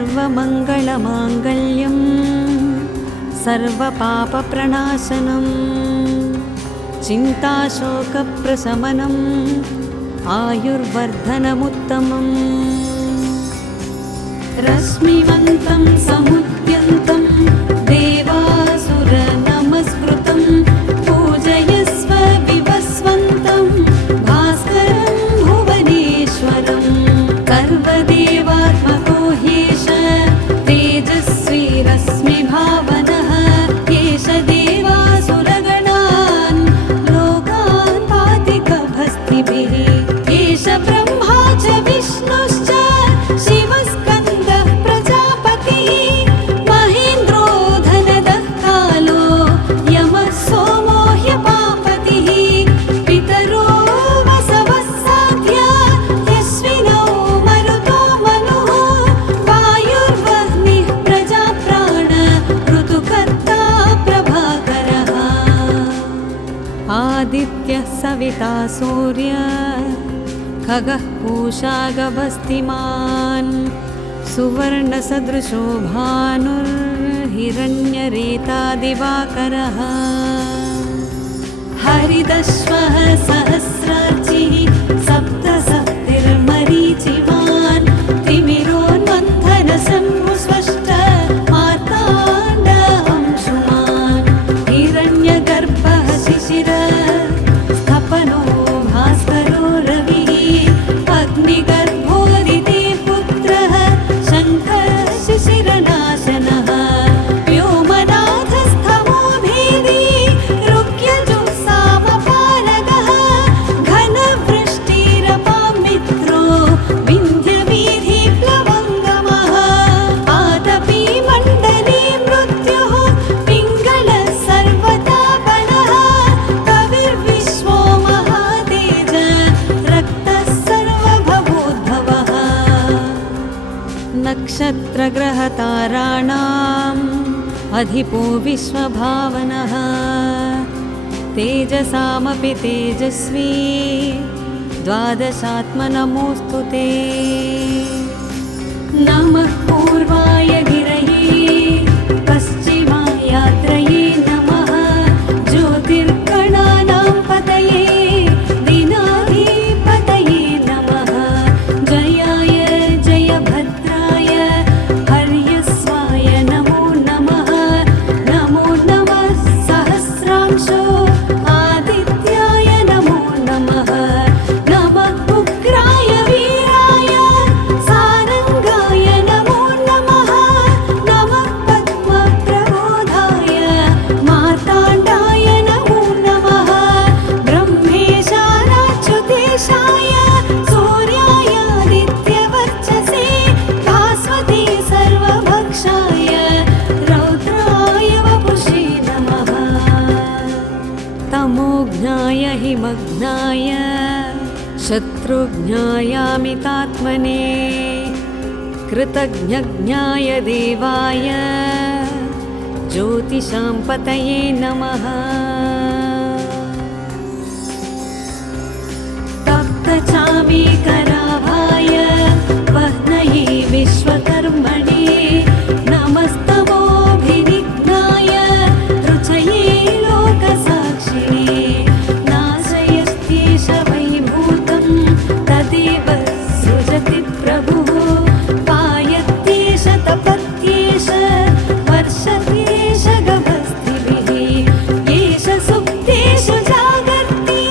सर्वमङ्गलमाङ्गल्यं सर्वपापप्रणाशनम् चिन्ताशोकप्रशमनम् आयुर्वर्धनमुत्तमम् रश्मिवन्तं समुद्यन्तं देवासुरनमस्कृतं पूजयस्व विवस्वन्तं भास्करं भुवनेश्वरं सर्वदेवात्मको ह्येष तेजस्वी रश्मिभावनः एष देवासुरगणान् लोकान् पाति गभस्तिभिः एष ब्रह्मा च विष्णुश्च शिवस्कन्दः प्रजापतिः महेन्द्रो धनदः कालो यमः सोमो ह्यपापतिः पितरो वसवः साध्या यस्विनौ मरुतो मनुः वायुर्वह्निः प्रजाप्राण ऋतुकर्ता प्रभाकरः आदित्यः सविता सूर्यः खगः पूषा गभस्तिमान् सुवर्णसदृशो भानुर्हिरण्यरेता दिवाकरः हरिदश्वः सहस्रार्चिः सप्तसप्तिर्मरीचिमान् तिमिरोन्मन्थनशम्भुस्वष्ट मार्ताण्डअंशुमान् हिरण्यगर्भः शिशिरः स्थपनो भास्करो रविः अग्निगर्भोदिते पुत्रः शङ्खः शिशिरनाशनः व्योमनाथस्थमो भेदी ऋग्यजुःसामपालकः घनवृष्टिरपां मित्रो विन्ध्यवीथिप्लवङ्गमः आतपी मण्डले मृत्युः पिङ्गलः सर्वतापनः कविर्विश्वो महातेज रक्तः सर्वभवोद्भवः नक्षत्रग्रहताराणाम् अधिपो विश्वभावनः तेजसामपि तेजस्वी द्वादशात्मनमोऽस्तु ते नमः पूर्वाय गिरये पश्चिमायात्रये नमः ज्योतिर्गणानां पतये दिनाधिपतये नमः जयाय जयभद्राय हर्यस्वाय नमो नमः सहस्रांशो आदित्याय नमो नमः नमः उग्राय वीराय सारंगाय नमो नमः नमः पद्मप्रबोधाय मार्ताण्डाय नमो नमः ब्रह्मेशानाच्युतेशाय सूर्यायादित्यवर्चसे भास्वते सर्वभक्षाय रौद्राय वपुषे नमः तमोघ्नाय हिमघ्नाय शत्रुघ्नायामितात्मने कृतघ्नघ्नाय देवाय ज्योतिषां पतये नमः तप्तचामीकराभाय वह्नये विश्वकर्मणे नमस्तमोऽभिनिघ्नाय रुचये लोकसाक्षिणे नाशयस्त्येष वैभूतं तदेव सृजति प्रभुः पायत्येष तपत्येष वर्षत्येष गभस्तिभिः एष सुप्तेषु जागर्ति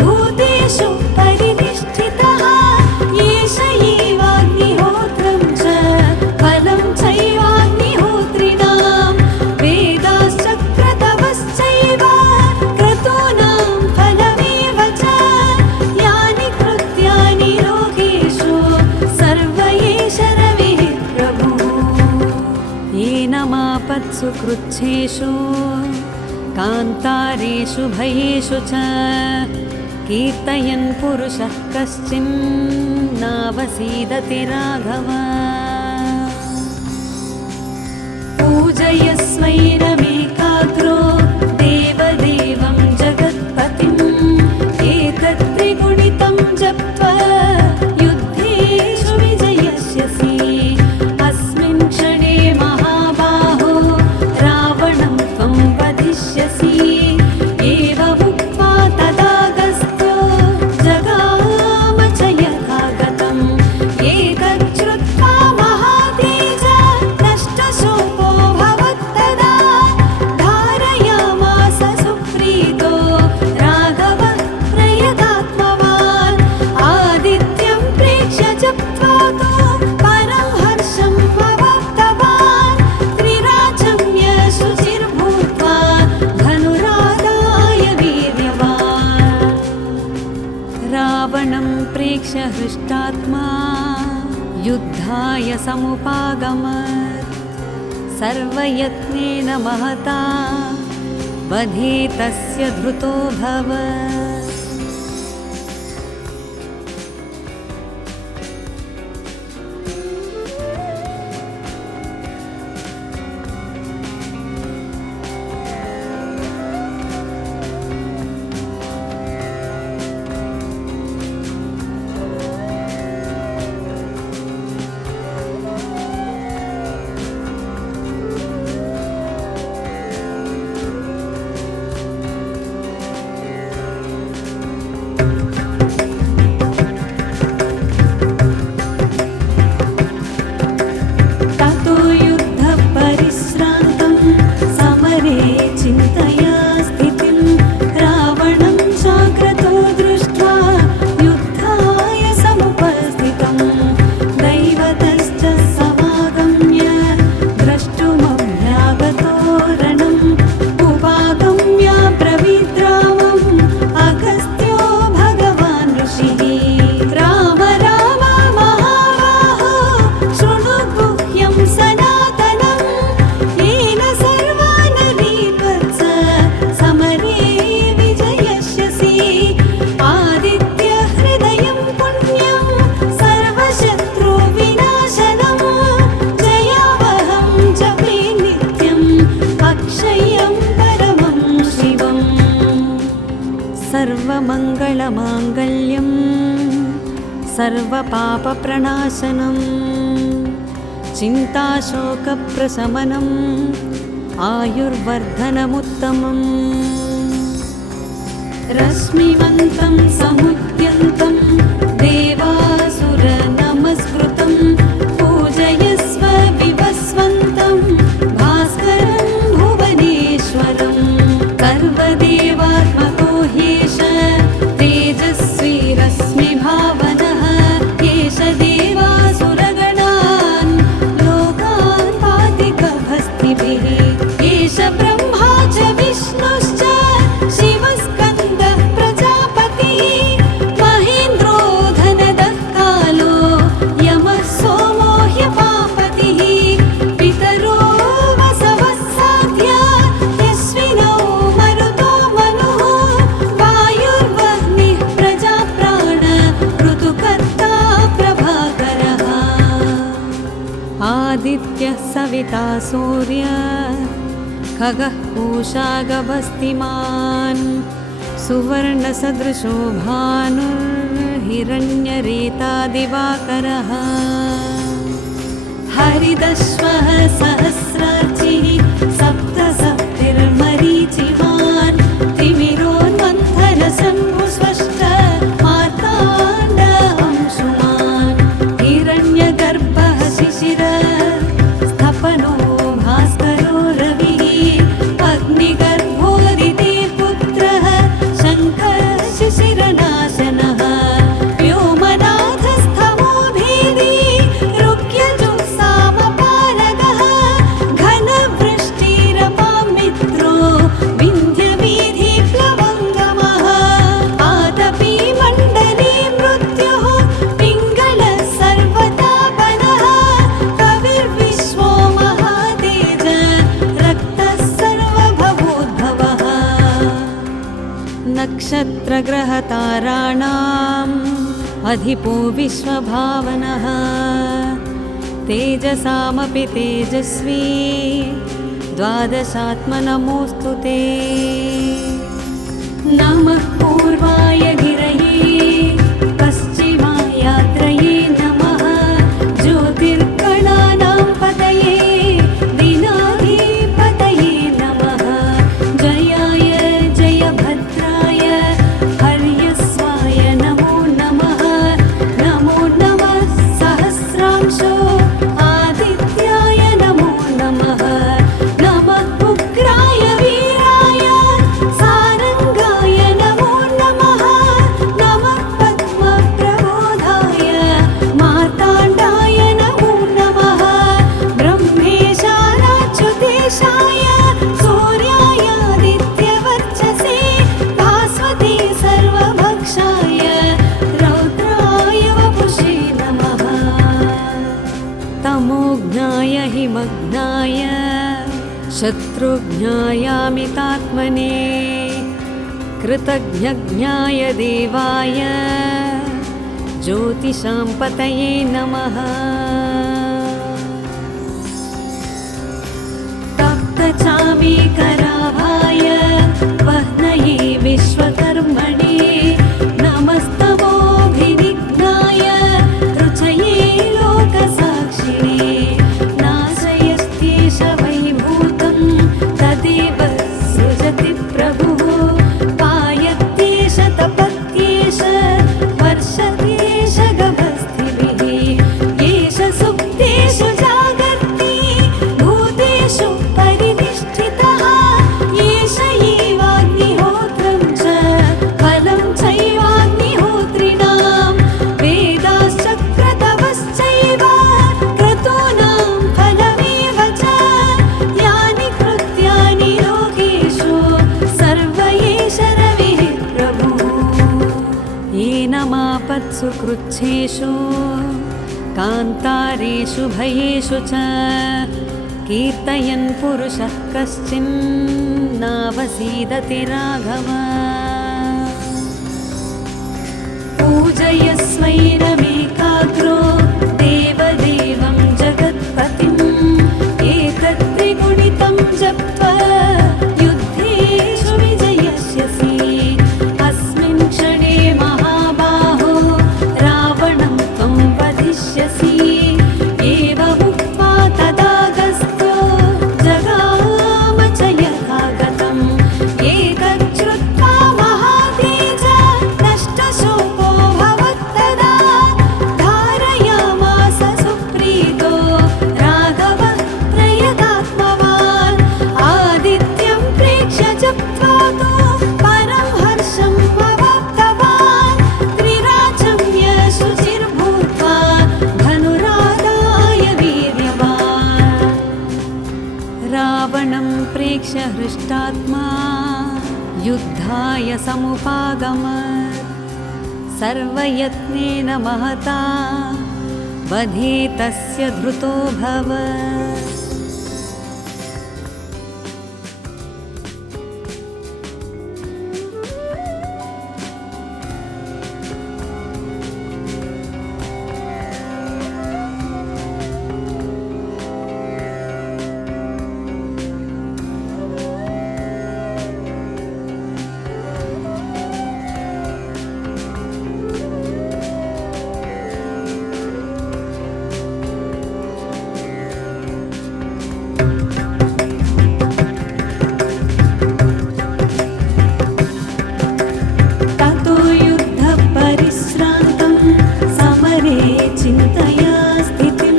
भूतेषु परिनिष्ठितः एष एवाग्निहोत्रं च फलं चैवाग्निहोत्रिणां वेदाश्चक्रतवश्चैव क्रतूनां फलमेव च यानि कृत्यानि लोकेषु सर्व एष रविः प्रभुः येनमापत्सु कृच्छेषु कान्तारेषु भयेषु च कीर्तयन् पुरुषः कश्चिन्नावसीदति राघव पूजयस्वैरमेकाग्रो देवदेवं जगत्पतिम् एतत्त्रिगुणितं जप्त्वा युद्धेषु विजयस्यसि अस्मिन् समुपागमत् सर्वयत्नेन महता वधे तस्य धृतो भवत्। सर्वमङ्गलमाङ्गल्यं सर्वपापप्रणाशनं चिन्ताशोकप्रशमनम् आयुर्वर्धनमुत्तमम्। रश्मिवन्तं समुद्यन्तं देवासुरनमस्कृतं पूजयस्व विवस्वन्तं भास्करं भुवनेश्वरं। सर्वदेवात्मको ह्येष तेजस्वी रश्मिभावनः एष देवासुरगणान् लोकान् पाति गभस्तिभिः। एष ब्रह्मा च विष्णुश्च शिवस्कन्दः प्रजापतिः महेन्द्रो धनदः कालो यमः सोमो ह्यपापतिः। पितरो वसवः साध्या यस्विनौ मरुतो मनुः वायुर्वह्निः प्रजाप्राण ऋतुकर्ता प्रभाकरः। आदित्यः सविता सूर्यः खगः पूषा गभस्तिमान् सुवर्णसदृशो भानुर्हिरण्यरेता दिवाकरः। हरिदश्वः सहस्रार्चिः सप्तसप्तिर्मरीचिमान् तिमिरोन्मन्थनशम्भुस्वष्ट मार्ताण्डअंशुमान्। हिरण्यगर्भः शिशिरः स्थपनो भास्करो रविः अग्निगर्भोदिते पुत्रः शङ्खः शिशिरनाशनः। व्योमनाथस्थमो भेदी रुक्यजुःसामपारगः घनवृष्टिरपां मित्रो विन्ध्यवीधिप्लवङ्गमः। आतपी मण्डली मृत्युः पिङ्गलः सर्वतापनः कविर्विश्वो महातेज रक्तः सर्वभवोद्भवः। नक्षत्रग्रहताराणाम् अधिपो विश्वभावनः तेजसामपि तेजस्वी द्वादशात्मनमोऽस्तु ते। नमः पूर्वाय गिरये पश्चिमायात्रये नमः ज्योतिर्गणानां पतये दिनाधिपतये नमः। जयाय जयभद्राय हर्यस्वाय नमो नमः। नमो नमः सहस्रांशो आदित्याय नमो नमः। नमः उग्राय वीराय सारङ्गाय नमो नमः। नमः पद्मप्र कृष्णाय हिमग्नाय शत्रुघ्नायामितात्मने कृतज्ञज्ञाय देवाय ज्योतिषां पतये नमः। तप्तचामीकराभाय वह्नये विश्वकर्मणे नमस्तमोऽभिनिघ्नाय रुचये लोकसाक्षिणे नाशयस्त्येष वैभूतं तदेव सृजति प्रभुः पायत्येष तपत्येष वर्षत्येष गभस्तिभिः येष सुप्तेषु जागर्ति भूतेषु परिनिष्ठितः येष एवाग्निहोत्रं च फलं चैवाग्निहोत्रिणां वेदाश्चक्रतवश्चैव क्रतूनां फलमेव च यानि कृत्यानि लोकेषु सर्व एष रविः प्रभुः। येनमापत्सु कृच्छेषु कान्तारेषु भयेषु च कीर्तयन् पुरुषः कश्चिन्नावसीदति राघव। पूजयस्वैरमेकाग्रो देवदेवं जगत्पतिम् एतत्त्रिगुणितं जप्त्वा युद्धेषु विजयस्यसि अस्मिन् क्षणे महाबाहो रावणं त्वं वधिष्यसि। एवमुक्त्वा तदागस्त्यो जगाम च यथागतम् एतच्छ्रुत्वा महातेज नष्टशोको भवत्तदा धारयामास सुप्रीतो राघवः प्रयतात्मवान् आदित्यं प्रेक्ष्य जप्त्वा तु परं हर्षम् अवाप्तवान् त्रिराचम्य शुचिर्भूत्वा धनुरादाय वीर्यवान्। रावणं प्रेक्ष्य हृष्टात्मा युद्धाय समुपागमत् सर्वयत्नेन महता वधे तस्य धृतोऽभवत्। ततो युद्धपरिश्रान्तं समरे चिन्तया स्थितिं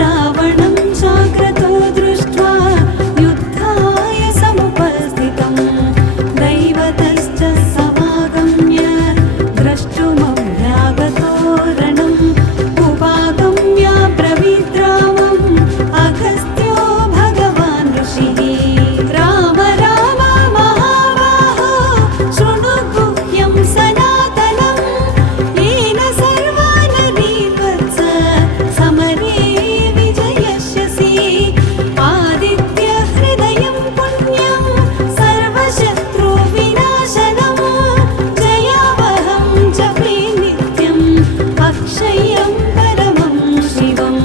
रावणं चाग्रतो दृष्ट्वा युद्धाय समुपस्थितं दैवतश्च समागम्य द्रष्टुमभ्यागतो रणम् उपागम्य ब्रवीद्रामम् अगस्त्यो भगवान् ऋषिः। राम राम महाबाहो शृणु गुह्यं सनातनं येन सर्वानरीवत्स समरे विजयस्यसि। आदित्यहृदयं पुण्यं सर्वशत्रुविनाशनं जयावहं जपे नित्यम् अक्षयं परमं शिवम्।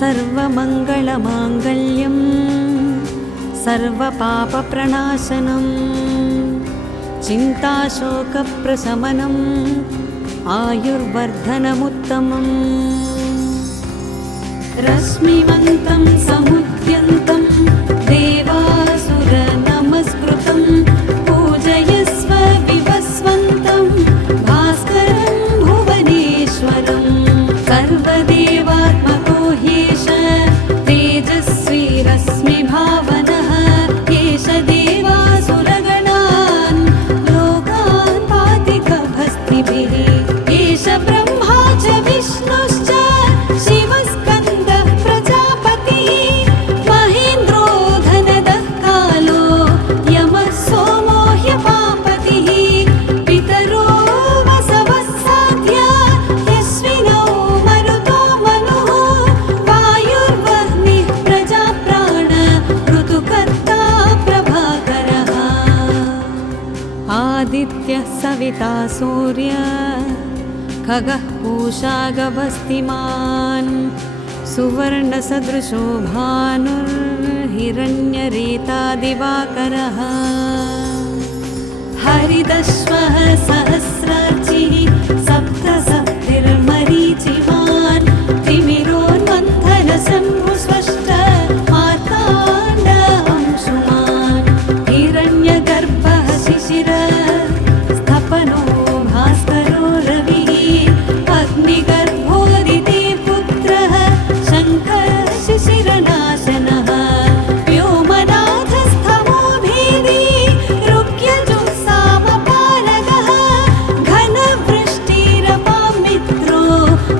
सर्वमङ्गलमाङ्गल्यं सर्वपापप्रणाशनं चिन्ताशोकप्रशमनम् आयुर्वर्धनमुत्तमम्। रश्मिवन्तं समुद्यन्तं देवासुरनमस्कृतं पूजयस्व विवस्वन्तं भास्करं भुवनेश्वरं। सर्वदेवात्मको ह्येष तेजस्वी रश्मिभावनः एष देवासुरगणान् लोकान् पाति गभस्तिभिः। एष ब्रह्मा च विष्णुश्च शिवस्कन्दः प्रजापतिः महेन्द्रो सूर्य खगः पूषा गभस्तिमान् सुवर्णसदृशो भानुर्हिरण्यरेता दिवाकरः हरिदश्वः सहस्रार्चिः सप्तसप्तिर्मरीचिमान् तिमिरोन्मन्थनशम्भुस्वष्ट मार्ताण्ड अंशुमान् हिरण्यगर्भः शिशिर स्थपनो भास्करो रविः अग्निगर्भोदिति पुत्रः शङ्कर शिशिरनाशनः व्योमनाथस्थमो भेदी रुक्यजुःसामपालकः घनवृष्टिरपां मित्रो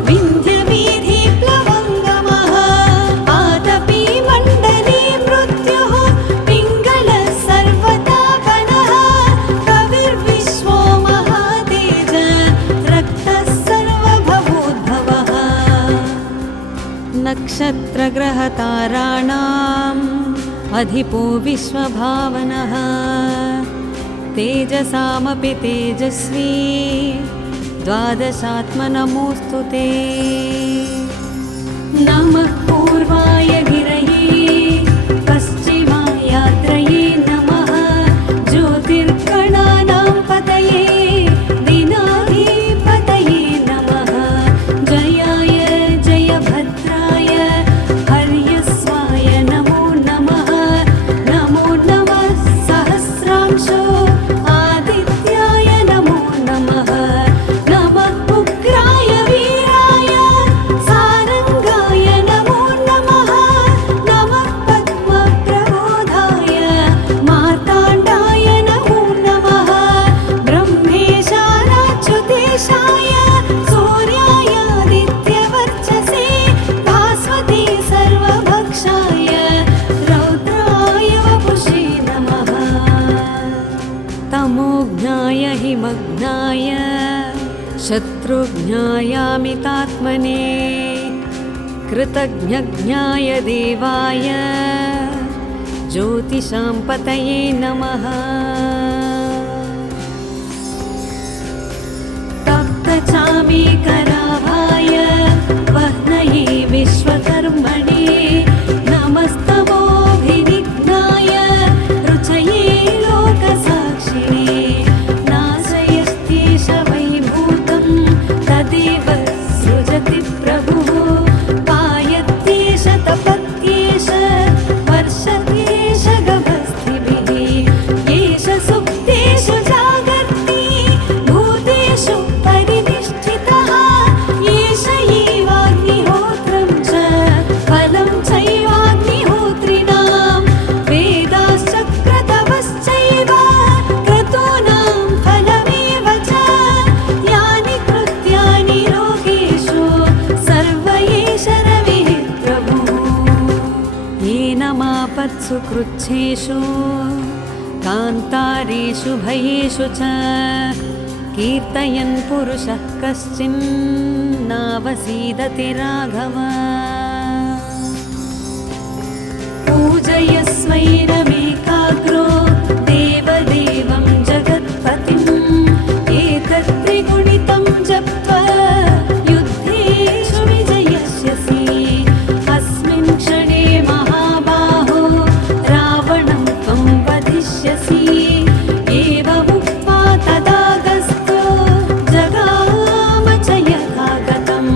विन्ध्यवीधिप्लवङ्गमः आतपी मण्डली मृत्युः पिङ्गलः सर्वतापनः कविर्विश्वो महातेज रक्तः सर्वभवोद्भवः नक्षत्रग्रहताराणाम् अधिपो विश्वभावनः तेजसामपि तेजस्वी द्वादशात्मनमोऽस्तु ते नमः पूर्वाय गिरये पश्चिमायात्रये नमः ज्योतिर्गणानां पतये दिनाधिपतये नमः जयाय जयभद्राय हर्यस्वाय नमो नमः नमो नमः सहस्रांशो आदित्याय नमो नमः नमः उग्राय वीराय सारंगाय नमो नमः नमः पद्मप्रबोधाय मार्ताण्डाय नमो नमः ब्रह्मेशानाच्युतेशाय सूर्यायादित्यवर्चसे भास्वते सर्वभक्षाय रौद्राय वपुषे नमः तमोज्ञाय हिमज्ञाय शत्रुज्ञायामितात्मने कृतज्ञज्ञाय देवाय ज्योतिषां पतये नमः तप्तचामीकराभाय वह्नये विश्वकर्मणे नमस्तमोभिनिघ्नाय रुचये लोकसाक्षिणे नाशयस्तेष वैभूतं तदेव सृजति प्रभुः पायत्येष तपत्येष वर्षत्येष गभस्तिभिः येष सुप्तेषु जागर्ति भूतेषु परिनिष्ठितः येष एवाग्निहोत्रं च फलं चैवाग्निहोत्रिणां वेदाश्चक्रतवश्चैव क्रतूनां फलमेव च यानि कृत्यानि लोकेषु सर्व एष रविः प्रभुः येन मापत्सु कृच्छेषु कान्तारेषु भयेषु च कीर्तयन् पुरुषः कश्चिन्नावसीदति राघव पूजयस्वैरमेकाग्रो देवदेवं जगत्पतिम् एतत्त्रिगुणितं जप्त्वा युद्धेषु विजयस्यसि अस्मिन् क्षणे महाबाहो रावणं त्वं वधिष्यसि एवमुक्त्वा तदागस्त्यो जगाम च यथागतम्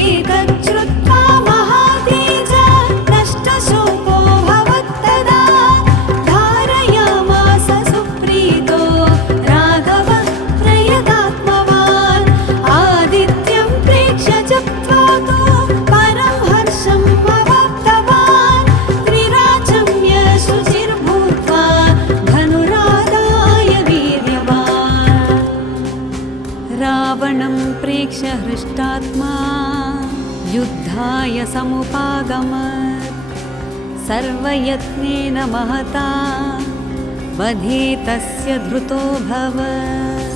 एतच्छ्रुत्वा महातेज नष्टशोको भवत्तदा धारयामास सुप्रीतो राघवः प्रयतात्मवान् आदित्यं प्रेक्ष्य जप्त्वा तु परं हर्षम् अवाप्तवान् त्रिराचम्य शुचिर्भूत्वा धनुरादाय वीर्यवान् रावणं प्रेक्ष्य हृष्टात्मा युद्धाय समुपागमत् सर्वयत्नेन महता वधे तस्य धृतो भवत्